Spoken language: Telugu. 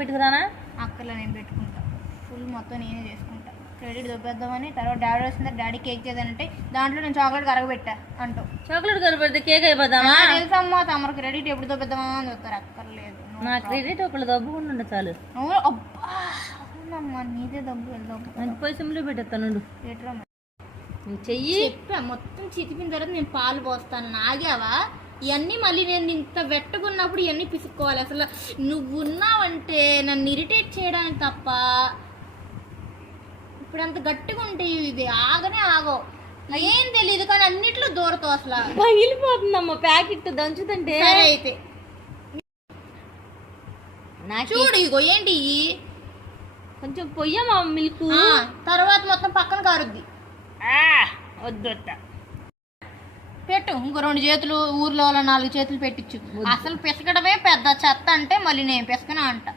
పెట్టుకురానా అక్కర్లో నేను పెట్టుకుంటా. ఫుల్ మొత్తం నేనే చేసుకుంటా. క్రెడిట్ దొబ్బేద్దామని తర్వాత డాడీ వస్తుంది, డాడీ కేక్ చేద్దానంటే దాంట్లో నేను చాక్లెట్ కరగబెట్టా అంటూ. చాక్లెట్ కరగబెడితే కేక్ అయిపోదామా? తెలుసమ్మా తమరు క్రెడిట్ ఎప్పుడు దొబ్బేద్దామా అని చెప్తారు. అక్కర్లేదు, నా క్రెడిట్ ఒకళ్ళు దబ్బుకుండా చాలు. నువ్వు అబ్బా అవునమ్మా నీదే దబ్బు పోయి సిమ్లో పెట్టేస్తాను. పెట్టరా నువ్వు చెయ్యి చెప్పా. మొత్తం చితికిన తర్వాత నేను పాలు పోస్తాను. నాగావా ఇవన్నీ మళ్ళీ నేను ఇంత వెట్టుకున్నప్పుడు ఇవన్నీ పిసుక్కోవాలి. అసలు నువ్వు ఉన్నావంటే నన్ను ఇరిటేట్ చేయడానికి తప్ప. ఇప్పుడు అంత గట్టిగా ఉంటాయి ఇవి, ఆగనే ఆగో. ఏం తెలియదు కానీ అన్నిట్లో దూరతావు. అసలు పగిలిపోతుందమ్మా ప్యాకెట్ దంచుతుంటే. సరే అయితే చూడు ఇగో ఏంటి ఇవి కొంచెం పొయ్యమా మిల్క్, తర్వాత మొత్తం పక్కన కారుద్ది. వద్దు పెట్టు ఇంకో 2 చేతులు, ఊర్లో 4 చేతులు పెట్టించు. అసలు పిసకడమే పెద్ద చెత్త అంటే మళ్ళీ నేను పిసకనా అంట.